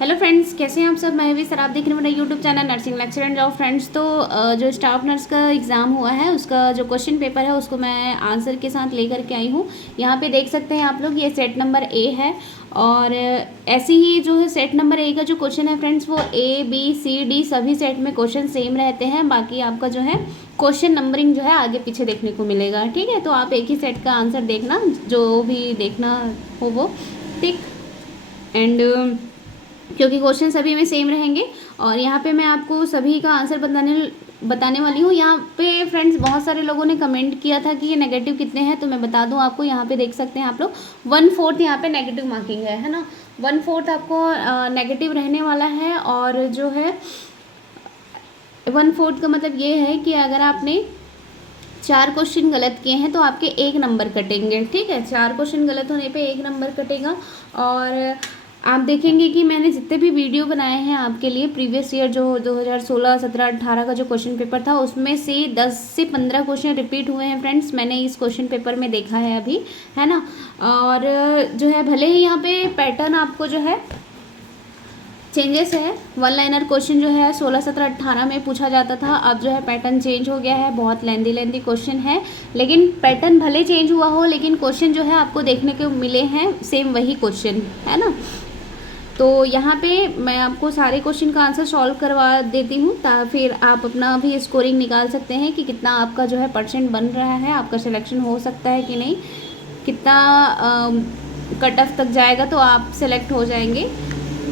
Hello friends, कैसे हैं आप सब। मैं भी सर, आप देख रहे हैं मेरा YouTube channel nursing lecture and job friends. तो जो स्टाफ नर्स का एग्ज़ाम हुआ है उसका जो क्वेश्चन पेपर है उसको मैं आंसर के साथ लेकर के आई हूँ। यहाँ पे देख सकते हैं आप लोग, ये सेट नंबर ए है और ऐसे ही जो है सेट नंबर ए का जो क्वेश्चन है फ्रेंड्स, वो ए बी सी डी सभी सेट में क्वेश्चन सेम रहते हैं। बाकी आपका जो है क्वेश्चन नंबरिंग जो है आगे पीछे देखने को मिलेगा। ठीक है, तो आप एक ही सेट का आंसर देखना, जो भी देखना हो वो। ठीक, एंड क्योंकि क्वेश्चन सभी में सेम रहेंगे और यहाँ पे मैं आपको सभी का आंसर बताने वाली हूँ। यहाँ पे फ्रेंड्स बहुत सारे लोगों ने कमेंट किया था कि ये नेगेटिव कितने हैं, तो मैं बता दूँ आपको। यहाँ पे देख सकते हैं आप लोग 1/4 यहाँ पे नेगेटिव मार्किंग है ना। 1/4 आपको नेगेटिव रहने वाला है। और जो है 1/4 का मतलब ये है कि अगर आपने 4 क्वेश्चन गलत किए हैं तो आपके 1 नंबर कटेंगे। ठीक है, 4 क्वेश्चन गलत होने पे 1 नंबर कटेगा। और आप देखेंगे कि मैंने जितने भी वीडियो बनाए हैं आपके लिए प्रीवियस ईयर जो 2016, 17, 18 का जो क्वेश्चन पेपर था, उसमें से 10 से 15 क्वेश्चन रिपीट हुए हैं फ्रेंड्स। मैंने इस क्वेश्चन पेपर में देखा है अभी, है ना। और जो है भले ही यहाँ पे पैटर्न आपको जो है चेंजेस है। 1 लाइनर क्वेश्चन जो है 16, 17, 18 में पूछा जाता था, अब जो है पैटर्न चेंज हो गया है। बहुत लेंदी क्वेश्चन है, लेकिन पैटर्न भले चेंज हुआ हो लेकिन क्वेश्चन जो है आपको देखने को मिले हैं सेम वही क्वेश्चन, है ना। तो यहाँ पे मैं आपको सारे क्वेश्चन का आंसर सॉल्व करवा देती हूँ, फिर आप अपना भी स्कोरिंग निकाल सकते हैं कि कितना आपका जो है परसेंट बन रहा है, आपका सिलेक्शन हो सकता है कि नहीं, कितना कट ऑफ तक जाएगा तो आप सेलेक्ट हो जाएंगे,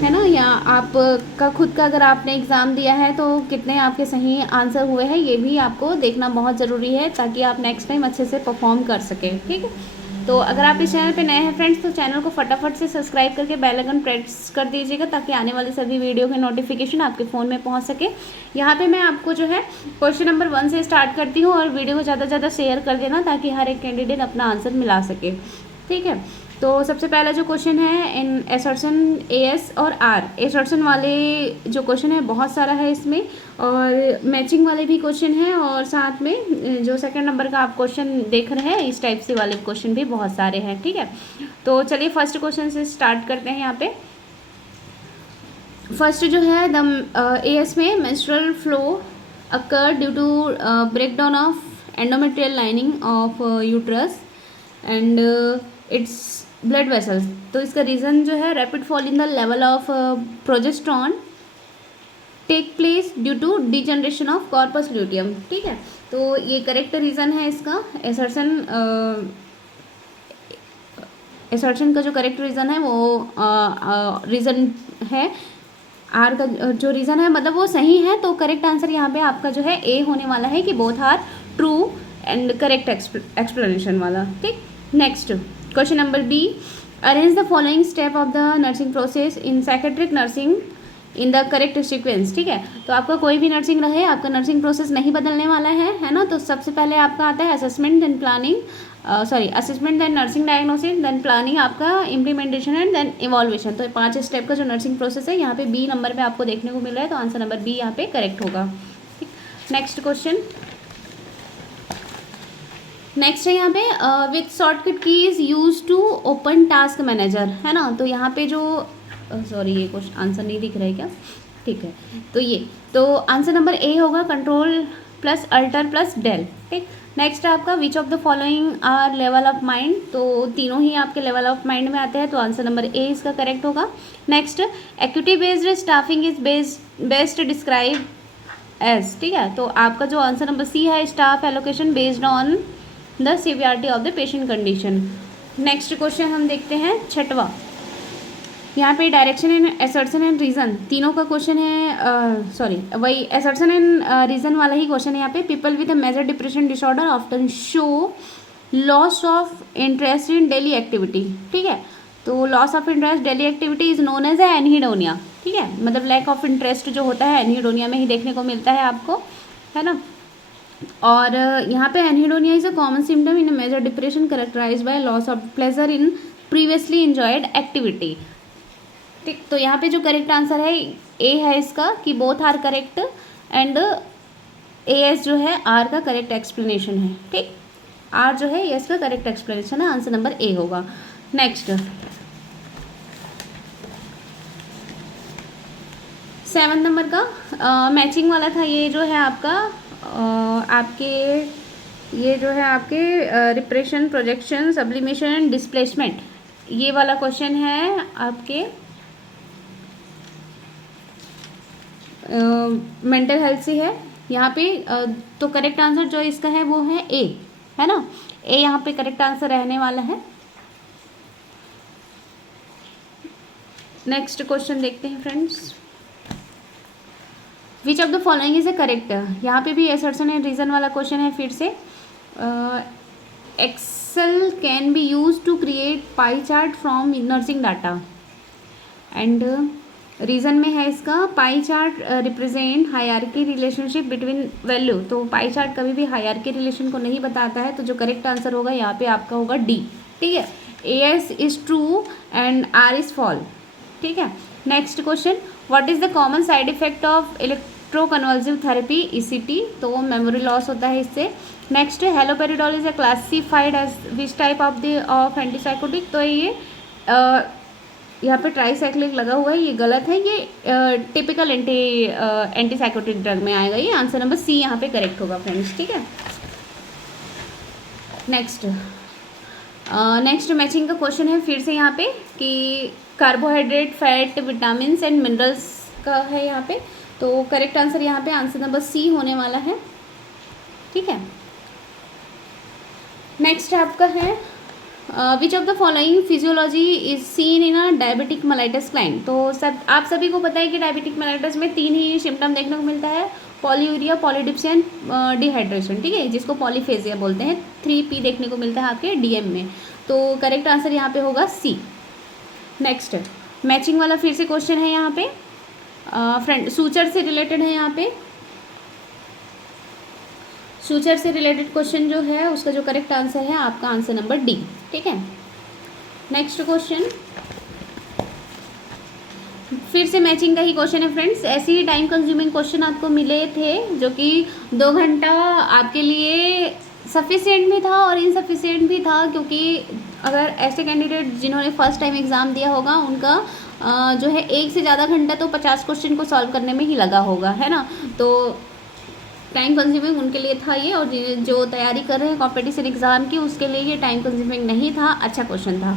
है ना। या आपका खुद का अगर आपने एग्ज़ाम दिया है तो कितने आपके सही आंसर हुए हैं, ये भी आपको देखना बहुत ज़रूरी है ताकि आप नेक्स्ट टाइम अच्छे से परफॉर्म कर सकें। ठीक है, तो अगर आप इस चैनल पे नए हैं फ्रेंड्स तो चैनल को फटाफट से सब्सक्राइब करके बेल आइकन प्रेस कर दीजिएगा ताकि आने वाली सभी वीडियो के नोटिफिकेशन आपके फ़ोन में पहुंच सके। यहाँ पे मैं आपको जो है क्वेश्चन नंबर 1 से स्टार्ट करती हूँ और वीडियो को ज़्यादा से ज़्यादा शेयर कर देना ताकि हर एक कैंडिडेट अपना आंसर मिला सके। ठीक है, तो सबसे पहला जो क्वेश्चन है इन एसर्शन एएस और आर, एसर्शन वाले जो क्वेश्चन है बहुत सारा है इसमें, और मैचिंग वाले भी क्वेश्चन हैं, और साथ में जो सेकंड नंबर का आप क्वेश्चन देख रहे हैं इस टाइप से वाले क्वेश्चन भी बहुत सारे हैं। ठीक है, तो चलिए फर्स्ट क्वेश्चन से स्टार्ट करते हैं। यहाँ पे फर्स्ट जो है द एएस में menstrual flow occur due to breakdown of endometrial lining of uterus and its blood vessels. तो इसका रीज़न जो है rapid fall in the level of progesterone take place due to degeneration of corpus luteum. ठीक है, तो ये correct reason है इसका। एसर्शन का जो करेक्ट रीज़न है वो रीज़न है आर का जो रीज़न है, मतलब वो सही है। तो करेक्ट आंसर यहाँ पे आपका जो है ए होने वाला है कि both are true and correct explanation वाला। ठीक, next question number B, arrange the following step of the nursing process in psychiatric nursing in the correct sequence. ठीक है, तो आपका कोई भी नर्सिंग रहे, आपका नर्सिंग प्रोसेस नहीं बदलने वाला है ना। तो सबसे पहले आपका आता है assessment then planning, assessment then nursing diagnosis then planning, आपका इम्प्लीमेंटेशन एंड देन इवॉल्वेशन। तो 5 स्टेप का जो नर्सिंग प्रोसेस है यहाँ पे बी नंबर पे आपको देखने को मिल रहा है, तो आंसर नंबर बी यहाँ पे करेक्ट होगा। ठीक, नेक्स्ट क्वेश्चन, नेक्स्ट है यहाँ पे with shortcut key is use to open task manager, है ना। तो यहाँ पे जो सॉरी ये क्वेश्चन आंसर नहीं दिख रहा है क्या, ठीक है, तो ये तो आंसर नंबर ए होगा, control plus alt plus del. ठीक, नेक्स्ट है आपका which of the following are level of mind. तो तीनों ही आपके लेवल ऑफ माइंड में आते हैं, तो आंसर नंबर ए इसका करेक्ट होगा। Next, activity based staffing is best describe as. ठीक है, तो आपका जो आंसर नंबर सी है, staff allocation based on the severity of the patient condition. Next question हम देखते हैं छठवा, यहाँ पे direction and assertion and reason तीनों का क्वेश्चन है। सॉरी, वही असर्शन एंड रीज़न वाला ही क्वेश्चन है यहाँ पे। People with a major depression disorder often show loss of interest in daily activity. ठीक है, तो loss of interest daily activity is known as anhedonia. ठीक है, मतलब लैक ऑफ इंटरेस्ट जो होता है एनहीडोनिया में ही देखने को मिलता है आपको, है ना। और यहाँ पे anhedonia is a common symptom in major depression characterised by loss of pleasure in previously enjoyed activity. ठीक, तो यहाँ पे जो करेक्ट आंसर है ए है इसका कि both are correct and A S जो है आर का करेक्ट एक्सप्लेनेशन है। ठीक, आर जो है एस का करेक्ट एक्सप्लेनेशन है, आंसर नंबर ए होगा। नेक्स्ट 7 नंबर का मैचिंग वाला था, ये जो है आपका आपके ये जो है आपके रिप्रेशन, प्रोजेक्शन, सब्लिमेशन, डिस्प्लेसमेंट, ये वाला क्वेश्चन है आपके मेंटल हेल्थ से है यहाँ पे। तो करेक्ट आंसर जो इसका है वो है ए, है ना, ए यहाँ पे करेक्ट आंसर रहने वाला है। नेक्स्ट क्वेश्चन देखते हैं friends. Which of the following is a correct, यहाँ पे भी असर्शन एंड रीजन वाला क्वेश्चन है फिर से। Excel can be use to create pie chart from nursing data and reason में है इसका pie chart represent hierarchy relationship between value. तो पाई चार्ट कभी भी हायरार्की रिलेशन को नहीं बताता है, तो जो करेक्ट आंसर होगा यहाँ पे आपका होगा डी, ठीक है। A S is true and R is false, ठीक है। Next question, what is the common side effect of electroconvulsive therapy ECT, तो मेमोरी लॉस होता है इससे। Next, haloperidol is classified as which type of antipsychotic, तो ये यहाँ पे ट्राईसाइक्लिक लगा हुआ है, ये गलत है, ये टिपिकल एंटीसाइकोटिक ड्रग में आएगा, ये आंसर नंबर सी यहाँ पे करेक्ट होगा फ्रेंड्स, ठीक है। नेक्स्ट मैचिंग का क्वेश्चन है फिर से यहाँ पे कि carbohydrate, fat, vitamin and minerals का है यहाँ पे, तो करेक्ट आंसर यहाँ पे आंसर नंबर सी होने वाला है, ठीक है। नेक्स्ट आपका है which of the following physiology is seen in a diabetic mellitus client, तो सब आप सभी को पता है कि डायबिटिक मेलाइटस में 3 ही सिम्टम देखने को मिलता है, पॉलीयूरिया, पॉलीडिप्सिया, डिहाइड्रेशन, ठीक है, जिसको पॉलीफेजिया बोलते हैं। 3P देखने को मिलता है आपके DM में, तो करेक्ट आंसर यहाँ पे होगा सी। नेक्स्ट मैचिंग वाला फिर से क्वेश्चन है यहाँ पे, फ्रेंड सूचर से रिलेटेड है यहाँ पे, सूचर से रिलेटेड क्वेश्चन जो है उसका जो करेक्ट आंसर है आपका आंसर नंबर डी, ठीक है। नेक्स्ट क्वेश्चन फिर से मैचिंग का ही क्वेश्चन है फ्रेंड्स। ऐसे ही टाइम कंज्यूमिंग क्वेश्चन आपको मिले थे जो कि 2 घंटा आपके लिए सफिशिएंट भी था और इनसफिशिएंट भी था, क्योंकि अगर ऐसे कैंडिडेट जिन्होंने फर्स्ट टाइम एग्ज़ाम दिया होगा उनका जो है 1 से ज़्यादा घंटा तो 50 क्वेश्चन को सॉल्व करने में ही लगा होगा, है ना, तो टाइम कंज्यूमिंग उनके लिए था ये, और जो तैयारी कर रहे हैं कॉम्पिटिशन एग्ज़ाम की उसके लिए ये टाइम कंज्यूमिंग नहीं था, अच्छा क्वेश्चन था,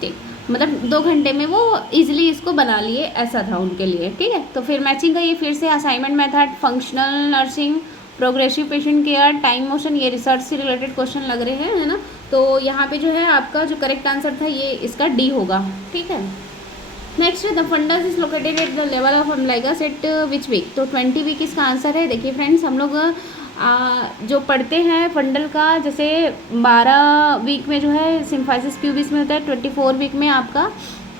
ठीक, मतलब 2 घंटे में वो इजीली इसको बना लिए, ऐसा था उनके लिए, ठीक है। तो फिर मैचिंग का ये फिर से assignment method, functional nursing, progressive patient care, time motion, ये रिसर्च से रिलेटेड क्वेश्चन लग रहे हैं, है ना, तो यहाँ पे जो है आपका जो करेक्ट आंसर था ये इसका डी होगा, ठीक है। Next, the fundus is located at the level of umbilicus at which week, तो 20 वीक इसका आंसर है। देखिए फ्रेंड्स, हम लोग जो पढ़ते हैं फंडल का, जैसे 12 वीक में जो है सिम्फाइसिस क्यूबिस में होता है, 24 वीक में आपका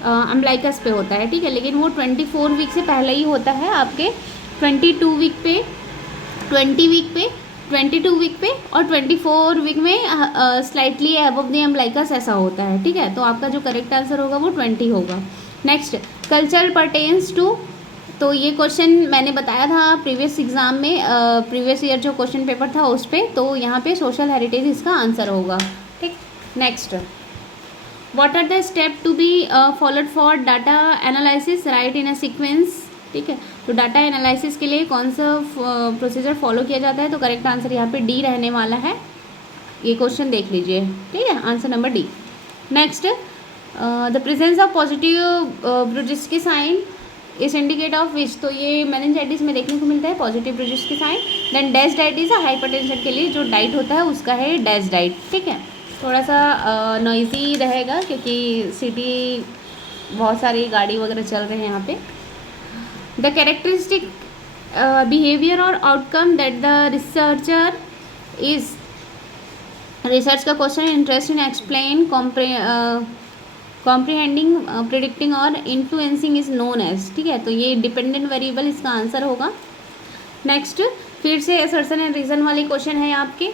अम्लाइकस पे होता है, ठीक है, लेकिन वो 24 वीक से पहले ही होता है आपके 22 वीक पे, 20 वीक पे, 22 वीक पे और 24 वीक में स्लाइटली अबव द अम्लाइकस ऐसा होता है, ठीक है, तो आपका जो करेक्ट आंसर होगा वो 20 होगा। नेक्स्ट, कल्चर पर्टेन्स टू, तो ये क्वेश्चन मैंने बताया था प्रीवियस एग्जाम में, प्रीवियस ईयर जो क्वेश्चन पेपर था उस पर, तो यहाँ पे सोशल हेरिटेज इसका आंसर होगा, ठीक। Next, what are the step to be followed for data analysis, right in a sequence, ठीक है, तो डाटा एनालिसिस के लिए कौन सा प्रोसीजर फॉलो किया जाता है, तो करेक्ट आंसर यहाँ पे डी रहने वाला है, ये क्वेश्चन देख लीजिए, ठीक है, answer number D. Next, the presence of positive Brudzinski sign is indicate of which, तो ये मेनिंजाइटिस में देखने को मिलता है positive Brudzinski sign. Then DASH diet is hypertension के लिए जो डाइट होता है उसका है डैश डाइट, ठीक है। थोड़ा सा नॉइजी रहेगा क्योंकि सिटी बहुत सारी गाड़ी वगैरह चल रहे हैं यहाँ पे। द कैरेक्टरिस्टिक बिहेवियर और outcome that the researcher is, research का question, interest in explain, comprehending, predicting और इन्फ्लुएंसिंग इज नोन एज, ठीक है, तो ये डिपेंडेंट वेरिएबल इसका आंसर होगा। नेक्स्ट, फिर से असर्शन एंड रीजन वाली क्वेश्चन है आपके,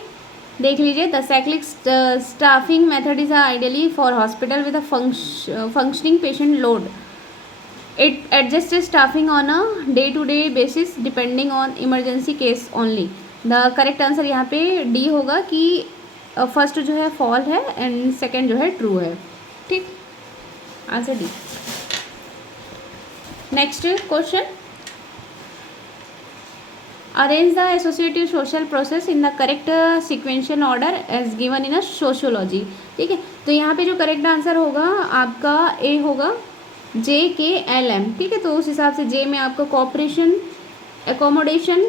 देख लीजिए। The cyclic staffing method is ideally for hospital with a functioning patient load, it adjust staffing on a day to day basis depending on emergency case only. The correct answer यहाँ पे D होगा कि first जो है fall है and second जो है true है, ठीक, answer D. Next question, arrange the associative social process in the correct sequential order as given in a sociology. ठीक है, तो यहाँ पे जो करेक्ट आंसर होगा आपका ए होगा JKLM। ठीक है, तो उस हिसाब से जे में आपका cooperation, accommodation,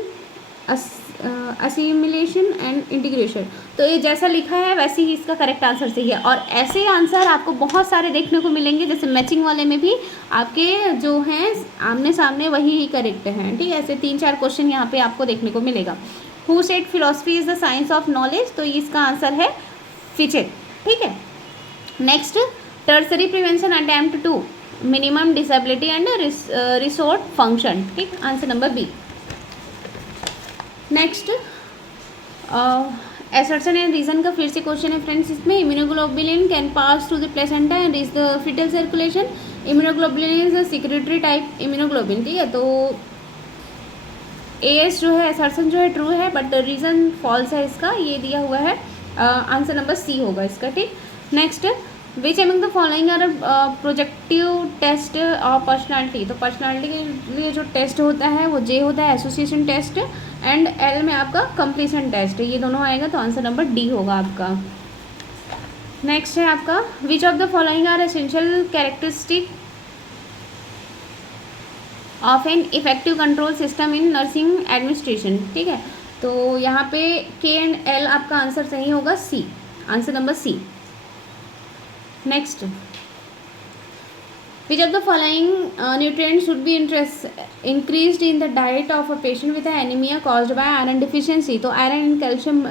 assimilation and integration, तो ये जैसा लिखा है वैसे ही इसका करेक्ट आंसर सही है। और ऐसे आंसर आपको बहुत सारे देखने को मिलेंगे, जैसे मैचिंग वाले में भी आपके जो हैं आमने सामने वही ही करेक्ट हैं। ठीक है, ऐसे 3-4 क्वेश्चन यहाँ पे आपको देखने को मिलेगा। Who said philosophy is the science of knowledge, तो इसका आंसर है फिचर। ठीक है, next, tertiary prevention attempt to minimum disability and resort function. ठीक, answer number B. Next, assertion and reason का फिर से क्वेश्चन है फ्रेंड्स इसमें। Immunoglobulin can pass through the placenta and reach the foetal circulation. Immunoglobulin is a secretory type immunoglobin. ठीक है, तो S जो है असर्शन जो है ट्रू है, बट रीजन फॉल्स है इसका, ये दिया हुआ है। आंसर नंबर सी होगा इसका। ठीक, next, which among the following are projective test of personality, तो पर्सनालिटी के लिए जो टेस्ट होता है वो जे होता है एसोसिएशन टेस्ट, एंड एल में आपका कंप्लीशन टेस्ट, ये दोनों आएगा, तो आंसर नंबर डी होगा आपका। नेक्स्ट है आपका, which of the following are essential characteristic of an effective control system in nursing administration. ठीक है, तो यहाँ पे के एंड एल आपका आंसर सही होगा C, answer number C. Next, which of the following nutrients should be increased in the diet of a patient with anemia caused by iron deficiency, तो iron and calcium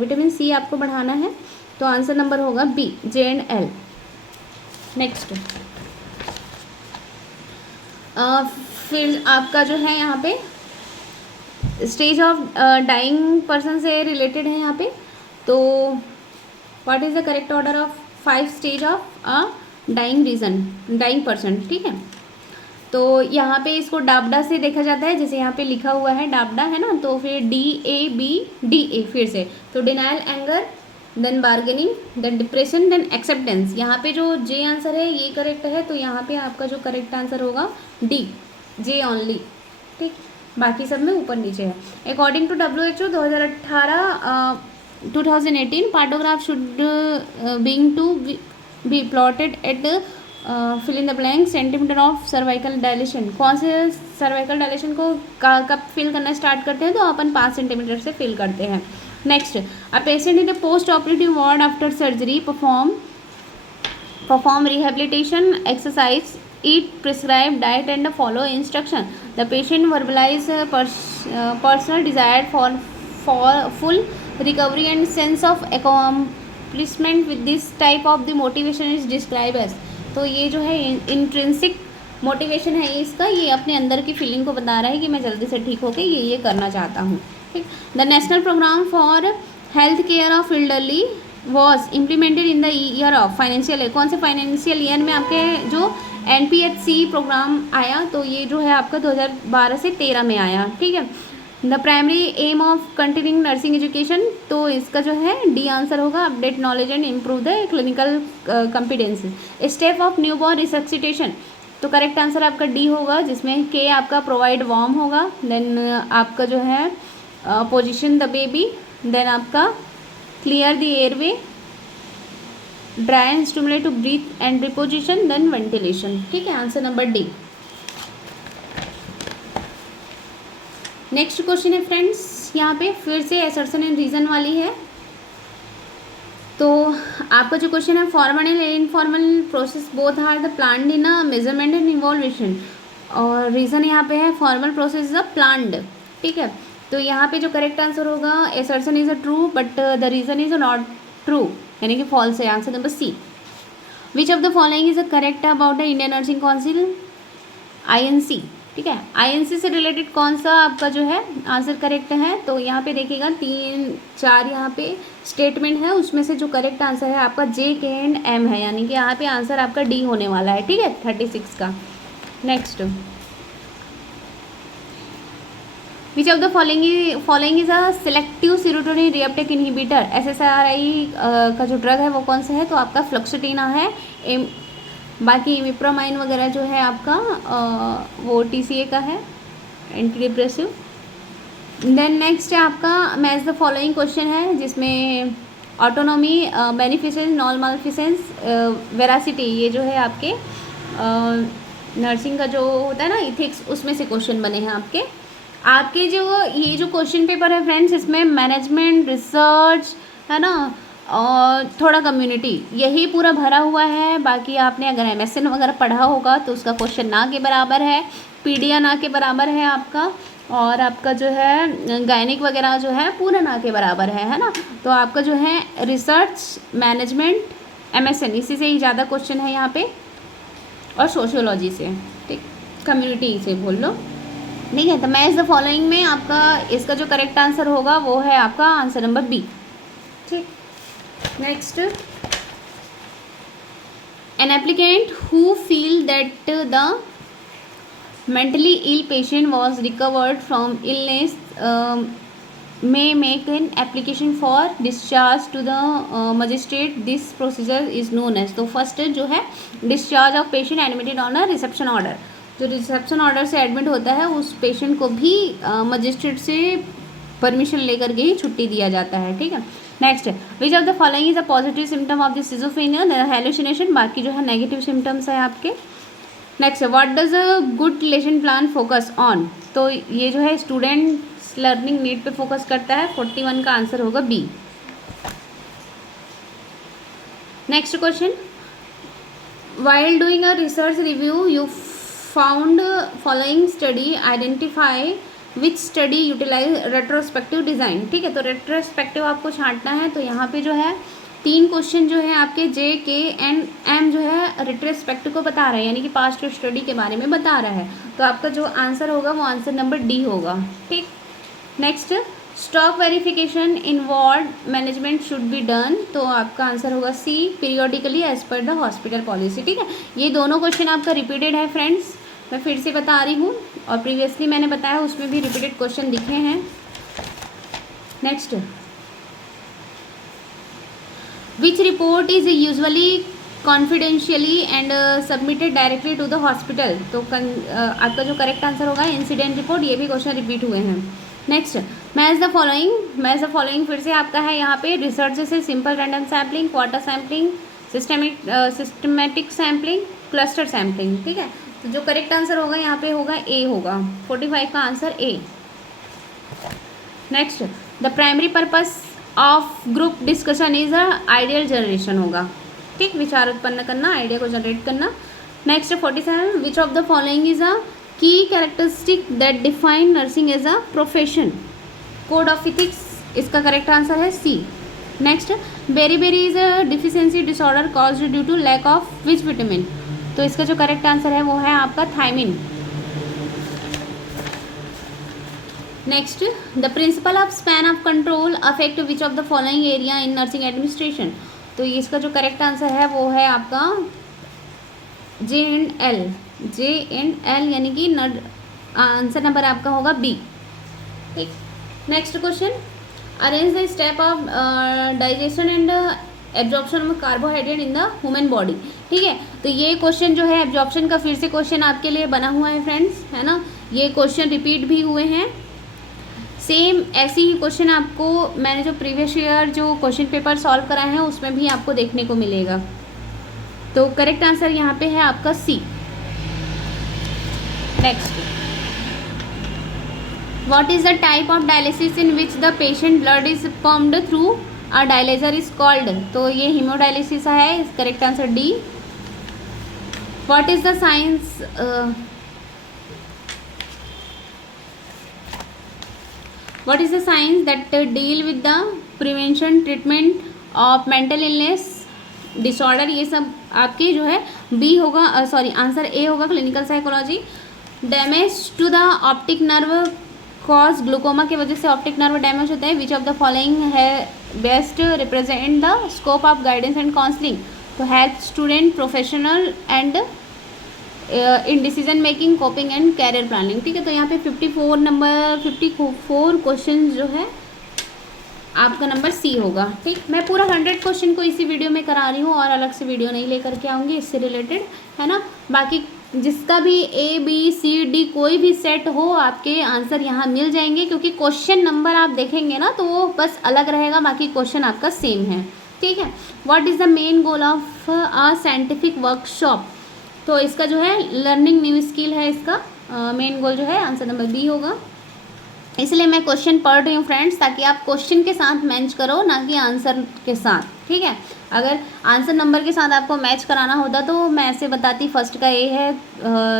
vitamin C आपको बढ़ाना है, तो answer number होगा B, J and L. Next, फिर आपका जो है यहाँ पे स्टेज ऑफ डाइंग पर्सन से रिलेटेड है यहाँ पे, तो what is the correct order of 5 stage of a dying person. ठीक है, तो यहाँ पे इसको डाबडा से देखा जाता है, जैसे यहाँ पे लिखा हुआ है डाबडा है ना, तो फिर DABDA फिर से, तो denial, anger, then bargaining, then depression, then acceptance. यहाँ पे जो जे आंसर है ये करेक्ट है, तो यहाँ पे आपका जो करेक्ट आंसर होगा डी, जे ओनली। ठीक, बाकी सब में ऊपर नीचे है। According to WHO 2018 partograph should being to be plotted at fill in the blank centimetre of cervical dilation. कौन से सर्वाइकल डायलेशन को कब फिल करना स्टार्ट करते हैं, तो अपन 5 सेंटीमीटर से फिल करते हैं। Next, a patient in the post operative ward after surgery perform rehabilitation exercise, eat prescribed diet and follow instruction. The patient verbalize personal desire for full recovery and sense of accomplishment with this type of the motivation is described as, तो ये जो है intrinsic motivation है इसका, ये अपने अंदर की फीलिंग को बता रहा है कि मैं जल्दी से ठीक होकर ये करना चाहता हूँ। ठीक, the national programme for health care of elderly was implemented in the year of financial year. कौन से फाइनेंशियल ईयर में आपके जो NPHC प्रोग्राम आया, तो ये जो है आपका 2012 से 13 में आया। ठीक है, the primary aim of continuing nursing education, तो इसका जो है डी आंसर होगा, update knowledge and improve the clinical competency. Step of newborn resuscitation, तो करेक्ट आंसर आपका डी होगा, जिसमें के आपका प्रोवाइड वार्म होगा, देन आपका जो है पोजिशन द बेबी, देन आपका clear the airway, dry and stimulate to breathe and reposition, then ventilation. ठीक है, answer number D. Next question है फ्रेंड्स, यहाँ पे फिर से असर्शन एंड रीजन वाली है। तो आपका जो क्वेश्चन है, formal and informal process both are the planned in a measurement and evolution, और रीजन यहाँ पे है formal process is a planned. ठीक है, तो यहाँ पे जो करेक्ट आंसर होगा, assertion is a true but the reason is not true, यानी कि फॉल्स है, answer number C. Which of the following is a correct about the Indian nursing council, INC। ठीक है, INC से रिलेटेड कौन सा आपका जो है आंसर करेक्ट है, तो यहाँ पे देखिएगा 3-4 यहाँ पे स्टेटमेंट है, उसमें से जो करेक्ट आंसर है आपका J, K एंड M है, यानी कि यहाँ पे आंसर आपका डी होने वाला है। ठीक है, 36 का। Next, which of the following is a selective serotonin reuptake inhibitor. SSRI का जो ड्रग है वो कौन सा है, तो आपका फ्लक्सटीना है। बाकी इमिप्रोमाइन वगैरह जो है आपका वो TCA का है, एंटी डिप्रेसिव। देन नेक्स्ट है आपका मैच द फॉलोइंग क्वेश्चन है, जिसमें ऑटोनॉमी, बेनिफिसेंस, नॉन मालिफिसेंस, वेरासिटी, ये जो है आपके नर्सिंग का जो होता है ना इथिक्स, उसमें से क्वेश्चन बने हैं आपके। आपके जो ये जो क्वेश्चन पेपर है फ्रेंड्स, इसमें मैनेजमेंट, रिसर्च है ना, और थोड़ा कम्युनिटी, यही पूरा भरा हुआ है। बाकी आपने अगर MSN वगैरह पढ़ा होगा तो उसका क्वेश्चन ना के बराबर है, पीडिया ना के बराबर है आपका, और आपका जो है गायनिक वगैरह जो है पूरा ना के बराबर है ना। तो आपका जो है रिसर्च, मैनेजमेंट, MSN, इसी से ही ज़्यादा क्वेश्चन है यहाँ पे, और सोशियोलॉजी से, ठीक, कम्युनिटी से बोल लो, ठीक है। तो मैच द फॉलोइंग में आपका इसका जो करेक्ट आंसर होगा वो है आपका आंसर नंबर बी, ठीक। Next, an applicant who feel that the mentally ill patient was recovered from illness may make an application for discharge to the magistrate. This procedure is known as, तो first जो है discharge of patient admitted on a reception order, जो reception order से admit होता है उस patient को भी मजिस्ट्रेट से परमिशन लेकर के ही छुट्टी दिया जाता है, ठीक है। Next, which of the following is a positive symptom of the schizophrenia, hallucination, बाकी जो है नेगेटिव सिम्टम्स है आपके। Next, what does a good lesson plan focus on, तो ये जो है स्टूडेंट्स लर्निंग नीड पे फोकस करता है, 41 का आंसर होगा B. Next question, while doing a research review you found following study, identify which study utilize retrospective design, ठीक है। तो रेट्रोस्पेक्टिव आपको छांटना है, तो यहाँ पे जो है 3 क्वेश्चन जो है आपके जे, के एंड एम जो है रेट्रोस्पेक्टिव को बता रहे हैं, यानी कि पास्ट स्टडी के बारे में बता रहा है। तो आपका जो आंसर होगा वो आंसर नंबर डी होगा, ठीक। Next, stock verification in ward management should be done, तो आपका आंसर होगा C, periodically as per the hospital policy, ठीक है। ये दोनों क्वेश्चन आपका रिपीटेड है फ्रेंड्स, मैं फिर से बता रही हूँ, और प्रीवियसली मैंने बताया उसमें भी रिपीटेड क्वेश्चन दिखे हैं। Next, which report is usually confidentially and submitted directly to the hospital, तो आपका जो करेक्ट आंसर होगा इंसिडेंट रिपोर्ट, ये भी क्वेश्चन रिपीट हुए हैं। नेक्स्ट, मैच द फॉलोइंग फिर से आपका है यहाँ पे, रिसर्च से simple random sampling, quarter sampling, systematic sampling, cluster sampling, ठीक है। तो जो करेक्ट आंसर होगा यहाँ पे होगा ए होगा, 45 का answer A. Next, the primary purpose of group discussion is a ideal generation होगा, ठीक, विचार उत्पन्न करना, आइडिया को जनरेट करना। Next 47, which of the following is a key characteristic that define nursing as a profession, code of ethics, इसका correct answer है C. Next, beriberi is a deficiency disorder caused due to lack of which vitamin, तो इसका जो correct answer है वो है आपका thiamine. Next, the principle of span of control affect which of the following area in nursing administration, तो इसका जो करेक्ट आंसर है वो है आपका जे एंड एल, यानी कि आंसर नंबर आपका होगा बी, ठीक। Next question, arrange the step of digestion and absorption of carbohydrate in the human body, ठीक है। तो ये क्वेश्चन जो है एब्जॉर्प्शन का फिर से क्वेश्चन आपके लिए बना हुआ है फ्रेंड्स, है ना, ये क्वेश्चन रिपीट भी हुए हैं। सेम ऐसी ही क्वेश्चन आपको मैंने जो प्रीवियस ईयर जो क्वेश्चन पेपर सॉल्व कराए हैं उसमें भी आपको देखने को मिलेगा। तो करेक्ट आंसर यहाँ पे है आपका C. Next, what is the type of dialysis in which the patient blood is pumped through a dialyser is called, तो ये हीमोडायलिसिस है, correct answer D. What is the science what is the science that deal with the prevention treatment of mental illness disorder, ये सब आपके जो है B होगा, sorry answer A होगा, clinical psychology. Damage to the optic nerve cause, glaucoma की वजह से ऑप्टिक नर्व डैमेज होता है। विच ऑफ द फॉलोइंग है best represent the scope of guidance and counselling, तो health student, professional and in decision making, coping and career planning, ठीक है। तो यहाँ पे 54 क्वेश्चन जो है आपका नंबर सी होगा, ठीक। मैं पूरा 100 क्वेश्चन को इसी वीडियो में करा रही हूँ और अलग से वीडियो नहीं लेकर के आऊँगी इससे रिलेटेड, है ना। बाकी जिसका भी ABCD कोई भी सेट हो आपके आंसर यहाँ मिल जाएंगे, क्योंकि क्वेश्चन नंबर आप देखेंगे ना तो वो बस अलग रहेगा, बाकी क्वेश्चन आपका सेम है, ठीक है। What is the main goal of a scientific workshop, तो इसका जो है लर्निंग न्यू स्किल है, इसका मेन गोल जो है आंसर नंबर बी होगा। इसलिए मैं क्वेश्चन पढ़ रही हूँ फ्रेंड्स, ताकि आप क्वेश्चन के साथ मैच करो, ना कि आंसर के साथ, ठीक है। अगर आंसर नंबर के साथ आपको मैच कराना होता तो मैं ऐसे बताती, फर्स्ट का ए है,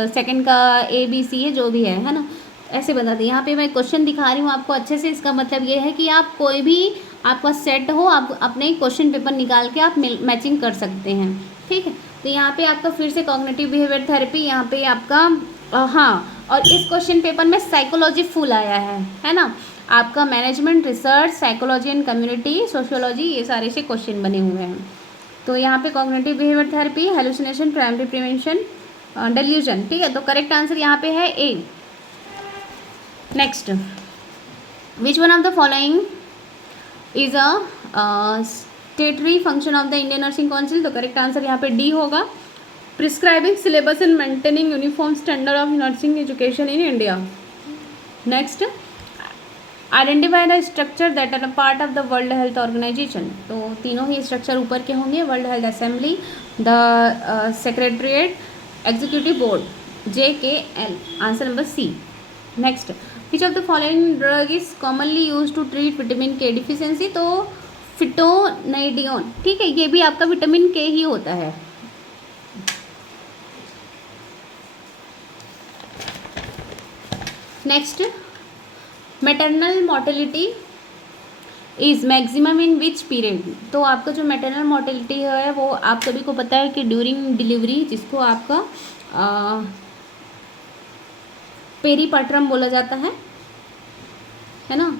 सेकंड का ABC है, जो भी है ना, ऐसे बताती। यहाँ पे मैं क्वेश्चन दिखा रही हूँ आपको अच्छे से, इसका मतलब ये है कि आप कोई भी आपका सेट हो, आप अपने क्वेश्चन पेपर निकाल के आप मैचिंग कर सकते हैं, ठीक है। तो यहाँ पे आपका फिर से कॉग्निटिव बिहेवियर थेरेपी, यहाँ पे आपका हाँ, और इस क्वेश्चन पेपर में साइकोलॉजी फुल आया है ना। आपका management, research, psychology and community, sociology, ये सारे से क्वेश्चन बने हुए हैं। तो यहाँ पे cognitive behaviour therapy, hallucination, primary prevention, delusion, ठीक है। तो करेक्ट आंसर यहाँ पे है A. Next, which one of the following is a statutory function of the Indian nursing Council, तो करेक्ट आंसर यहाँ पे डी होगा। Prescribing syllabus and maintaining uniform standard of nursing education in India. Next, identify the structure that are part of the World Health Organization, तो तीनों ही structure ऊपर के होंगे, world health assembly, the secretariat, executive board, JKL, answer number C. Next, which of the following drug is commonly use to treat vitamin K deficiency, तो phytonadione, ठीक है, ये भी आपका विटामिन K ही होता है। Next, maternal mortality is maximum in which period, तो आपका जो मैटरनल मोर्टेलिटी है वो आप सभी को पता है कि ड्यूरिंग डिलीवरी, जिसको आपका पेरीपाट्रम बोला जाता है ना।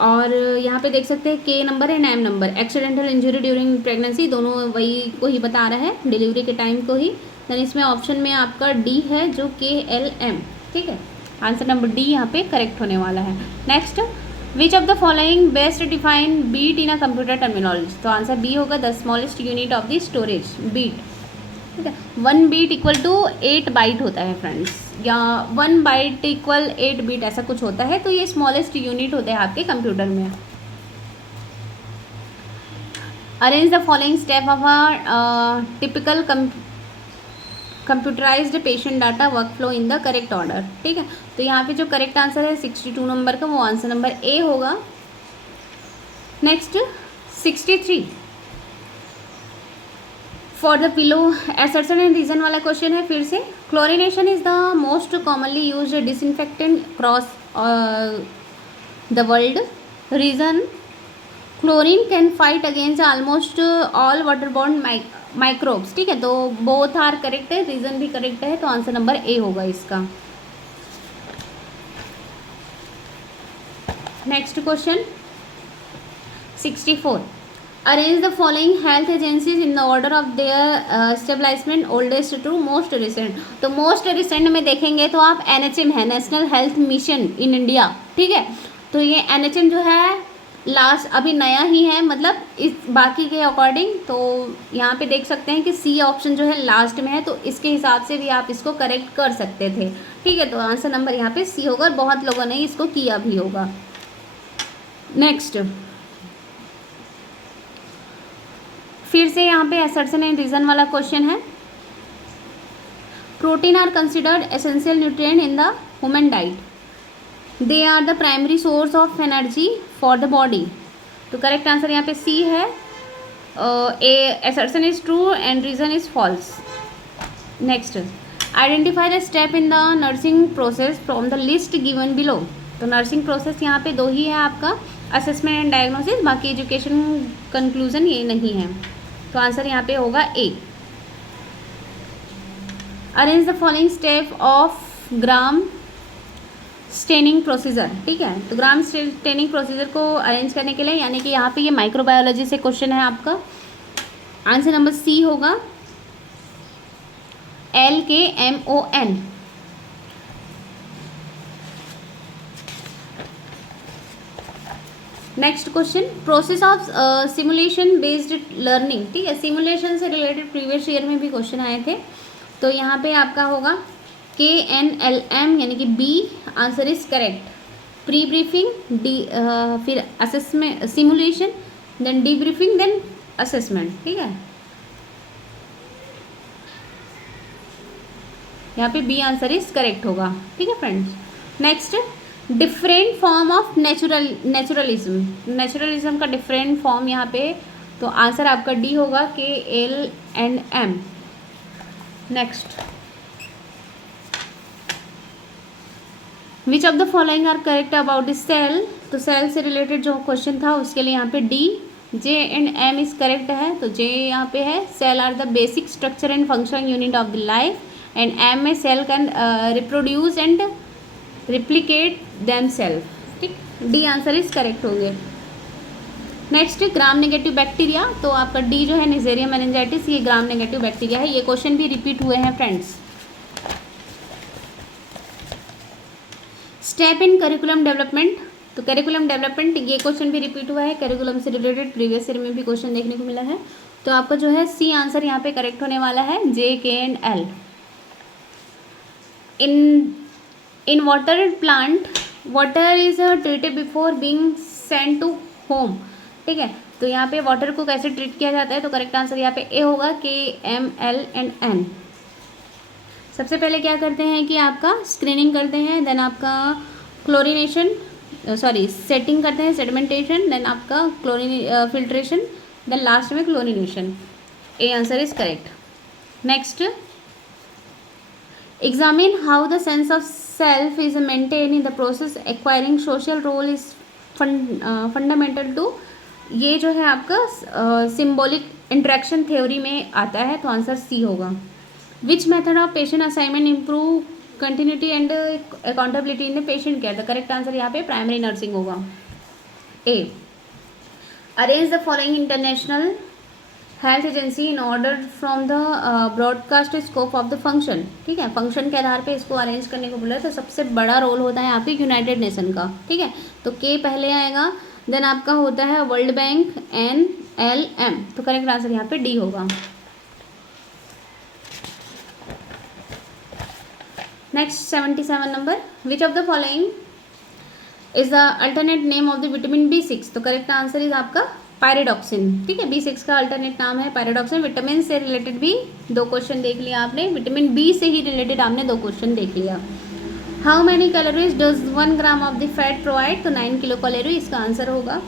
और यहाँ पे देख सकते हैं K नंबर है, NAM number, accidental injury during pregnancy, दोनों वही को ही बता रहा है, डिलीवरी के टाइम को ही। देन इसमें ऑप्शन में आपका D है जो KLM, ठीक है, आंसर नंबर डी यहाँ पे करेक्ट होने वाला है। Next, which of the following best define bit in a computer terminology, तो आंसर बी होगा, the smallest unit of the storage, bit, ठीक है। 1 बीट इक्वल टू 8 बाइट होता है फ्रेंड्स, या 1 बाइट इक्वल 8 बीट, ऐसा कुछ होता है, तो ये स्मॉलेस्ट यूनिट होता है आपके कंप्यूटर में। Arrange the following step of a typical computerised patient data workflow in the correct order, ठीक है। तो यहाँ पे जो करेक्ट आंसर है 62 नंबर का, वो आंसर नंबर ए होगा। Next, 63 for the pillow assertion and reason वाला क्वेश्चन है फिर से। Chlorination is the most commonly used disinfectant cross the world, reason chlorine can fight against almost all waterborne microbes, ठीक है। तो बोथ आर करेक्ट है, reason भी correct है, तो आंसर नंबर ए होगा इसका। Next question 64, arrange the following health agencies in the order of their establishment oldest to most recent, तो मोस्ट रिसेंट में देखेंगे तो आप NHM है, national health mission in India, ठीक है। तो ये NHM जो है लास्ट अभी नया ही है, मतलब इस बाकी के अकॉर्डिंग, तो यहाँ पे देख सकते हैं कि सी ऑप्शन जो है लास्ट में है, तो इसके हिसाब से भी आप इसको करेक्ट कर सकते थे, ठीक है। तो आंसर नंबर यहाँ पे सी होगा, और बहुत लोगों ने इसको किया भी होगा। नेक्स्ट, फिर से यहाँ पे असर्शन एंड रीजन वाला क्वेश्चन है। Protein are considered essential nutrient in the human diet, they are the primary source of energy for the body, तो करेक्ट आंसर यहाँ पे सी है। A assertion is true and reason is false. Next, identify the step in the nursing process from the list given below, तो nursing process यहाँ पे 2 ही है आपका, असेसमेंट एंड डायग्नोसिस, बाकी एजुकेशन कंक्लूजन ये नहीं है, तो आंसर यहाँ पे होगा A. Arrange the following step of Gram staining procedure, ठीक है। तो ग्राम स्टेनिंग प्रोसीजर को अरेंज करने के लिए, यानी कि यहाँ पे ये माइक्रोबायोलॉजी से क्वेश्चन है आपका, आंसर नंबर सी होगा, LKMON। Next question, process of simulation based learning, ठीक है। सिमुलेशन से रिलेटेड प्रीवियस ईयर में भी क्वेश्चन आए थे। तो यहाँ पे आपका होगा KNLM यानी कि B answer is correct. Pre briefing D, फिर assessment simulation, then debriefing, then assessment. ठीक है, यहाँ पे बी आंसर इज करेक्ट होगा। ठीक है friends. Next, different form of naturalism का डिफरेंट फॉर्म यहाँ पे, तो आंसर आपका डी होगा KLM। Next, which of the following are correct about the cell, तो सेल से रिलेटेड जो क्वेश्चन था उसके लिए यहाँ पे डी J&M इज करेक्ट है। तो जे यहाँ पे है, cell are the basic structure and function unit of the life, and M में cell can reproduce and replicate them self. ठीक, डी आंसर इज करेक्ट होंगे। नेक्स्ट, ग्राम नेगेटिव बैक्टीरिया, तो आपका डी जो है निजेरिया मेनिंजाइटिस, ये ग्राम नेगेटिव बैक्टीरिया है। ये क्वेश्चन भी रिपीट हुए हैं friends. Step in curriculum development, तो करिकुलम डेवलपमेंट ये क्वेश्चन भी रिपीट हुआ है, करिकुलम से रिलेटेड प्रीवियस ईयर में भी क्वेश्चन देखने को मिला है। तो आपका जो है सी आंसर यहाँ पे करेक्ट होने वाला है, JK&L। In water plant, water is treated before being sent to home. ठीक है, तो यहाँ पे वाटर को कैसे ट्रीट किया जाता है, तो करेक्ट आंसर यहाँ पे ए होगा, KMLN। सबसे पहले क्या करते हैं कि आपका स्क्रीनिंग करते हैं, देन आपका क्लोरीनेशन सेटिंग करते हैं, सेडिमेंटेशन, देन आपका क्लोरीन फिल्ट्रेशन, देन लास्ट में chlorination. A answer is correct. Next, examine how the sense of self is maintain in the process acquiring social role is fundamental to, ये जो है आपका symbolic interaction theory में आता है, तो आंसर सी होगा। Which method of patient assignment improve continuity and accountability in the patient care, the correct answer यहाँ पे प्राइमरी नर्सिंग होगा। A, arrange the following international health agency in order from the broadcast scope of the function. ठीक है, function के आधार पे इसको arrange करने को बोला है, तो सबसे बड़ा रोल होता है आपके यूनाइटेड नेशन का। ठीक है, तो के पहले आएगा, देन आपका होता है वर्ल्ड बैंक, NLM, तो करेक्ट आंसर यहाँ पे डी होगा। Next 77 number, which of the following is the alternate name of the vitamin B6, तो करेक्ट आंसर इज आपका पायरिडॉक्सिन। ठीक है, B6 का अल्टरनेट नाम है पायरिडॉक्सिन। विटामिन से रिलेटेड भी 2 क्वेश्चन देख लिया आपने, विटामिन बी से ही रिलेटेड आपने 2 क्वेश्चन देख लिया। How many calories does 1 gram of the fat provide, तो 9 किलो कैलोरी इसका आंसर होगा।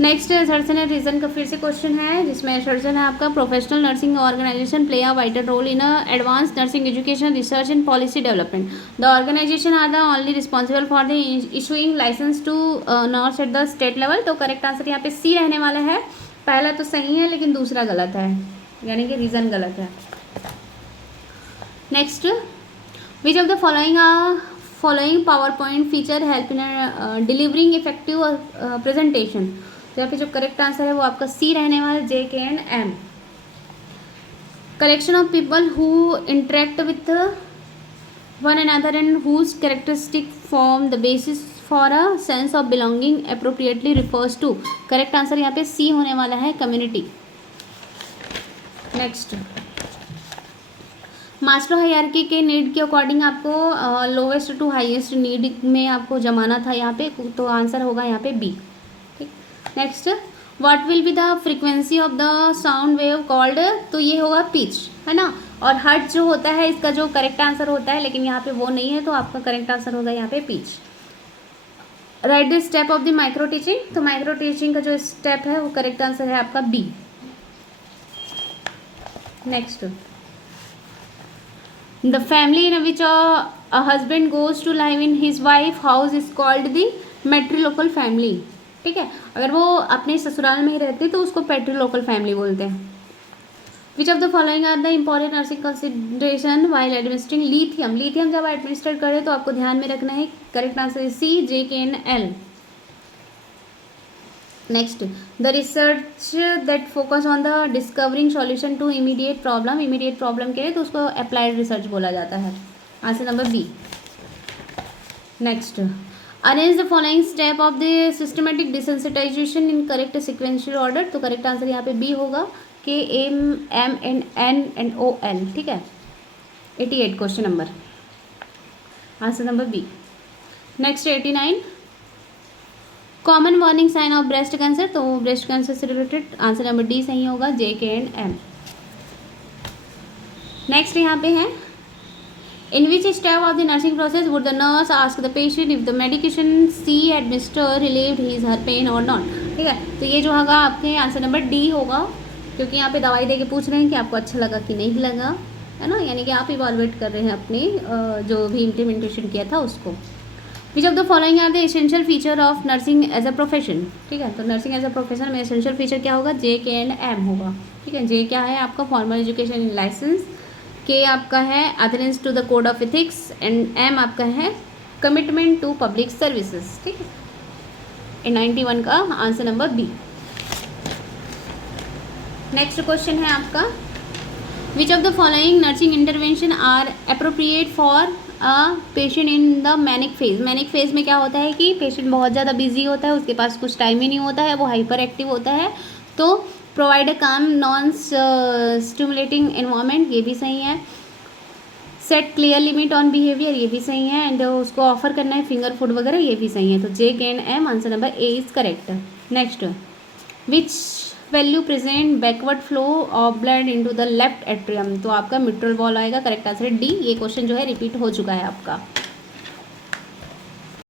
नेक्स्ट, सर्जन एंड रीजन का फिर से क्वेश्चन है, जिसमें सर्जन है आपका professional nursing organisation play a vital role in advance nursing education research and policy development. The organisation are the only responsible for the issuing licence to nurse at the state level, तो correct answer यहाँ पे सी रहने वाला है। पहला तो सही है लेकिन दूसरा गलत है, यानी कि रीजन गलत है। Next, which of the following power point feature help in delivering effective presentation, तो यहाँ पे जो करेक्ट आंसर है वो आपका सी रहने वाला है, JK&M। Collection of people who interact with one another and whose characteristic form the basis for a sense of belonging appropriately refers to, correct answer यहाँ पे सी होने वाला है, कम्युनिटी। नेक्स्ट, मास्लो हायरार्की के नीड के according आपको lowest to highest need में आपको जमाना था यहाँ पे, तो आंसर होगा यहाँ पे बी। ठीक, next, what will be the frequency of the sound wave called, तो ये होगा पिच, है ना, और हर्ट्ज जो होता है इसका जो करेक्ट आंसर होता है, लेकिन यहाँ पे वो नहीं है, तो आपका करेक्ट आंसर होगा यहाँ पे pitch. Write the step of the micro teaching, तो माइक्रो टीचिंग का जो स्टेप है वो करेक्ट आंसर है आपका B. Next, the family in which a husband goes to live in his wife house is called the matrilocal family. ठीक है, अगर वो अपने ससुराल में ही रहते तो उसको पैट्रिलोकल फैमिली बोलते हैं। Which of the following are the important nursing consideration while administering lithium, lithium जब एडमिनिस्टर करें तो आपको ध्यान में रखना है, correct answer C, JK&L। Next, the research that focus on the discovering solution to immediate problem के लिए तो उसको अप्लाइड रिसर्च बोला जाता है, answer number B. Next, arrange the following step of the systematic desensitisation in correct sequential order, तो correct answer यहाँ पे बी होगा, KMMNNOL। ठीक है, 88 question number, answer number B. Next 89, common warning sign of breast cancer, तो breast cancer से related answer number D सही होगा, जे के एंड एम। नेक्स्ट यहाँ पे है, in which step of the nursing process would the nurse ask the patient if the medication she administer relieved his her pain और not. ठीक है, तो ये जो होगा आपके आंसर नंबर डी होगा, क्योंकि यहाँ पे दवाई दे के पूछ रहे हैं कि आपको अच्छा लगा कि नहीं लगा, है ना, यानी कि आप इवॉल्वेट कर रहे हैं अपने जो भी इम्प्लीमेंटेशन किया था उसको। Which of the following are the essential feature of nursing as a profession. ठीक है, तो नर्सिंग एज अ प्रोफेशन में एसेंशियल फीचर क्या होगा, जे के एंड एम होगा। ठीक है, जे क्या है आपका फॉर्मल एजुकेशन लाइसेंस, के आपका है adherence to the code of ethics and M आपका है कमिटमेंट टू पब्लिक सर्विसेज। ठीक है, इन 91 का answer number B. Next question है आपका, which of the following nursing intervention are appropriate for a patient in the manic phase. Manic phase में क्या होता है कि पेशेंट बहुत ज़्यादा बिजी होता है, उसके पास कुछ टाइम ही नहीं होता है, वो हाइपर एक्टिव होता है, तो प्रोवाइड अ काम नॉन स्टिमुलेटिंग एनवायरनमेंट, ये भी सही है। Set clear limit on behaviour, ये भी सही है, एंड उसको ऑफर करना है फिंगर फूड वगैरह, ये भी सही है, तो J K and M answer number A is correct. Next, which valve present backward flow of blood into the left atrium, तो आपका मिट्रल वॉल आएगा, करेक्ट आंसर है डी। ये क्वेश्चन जो है रिपीट हो चुका है आपका।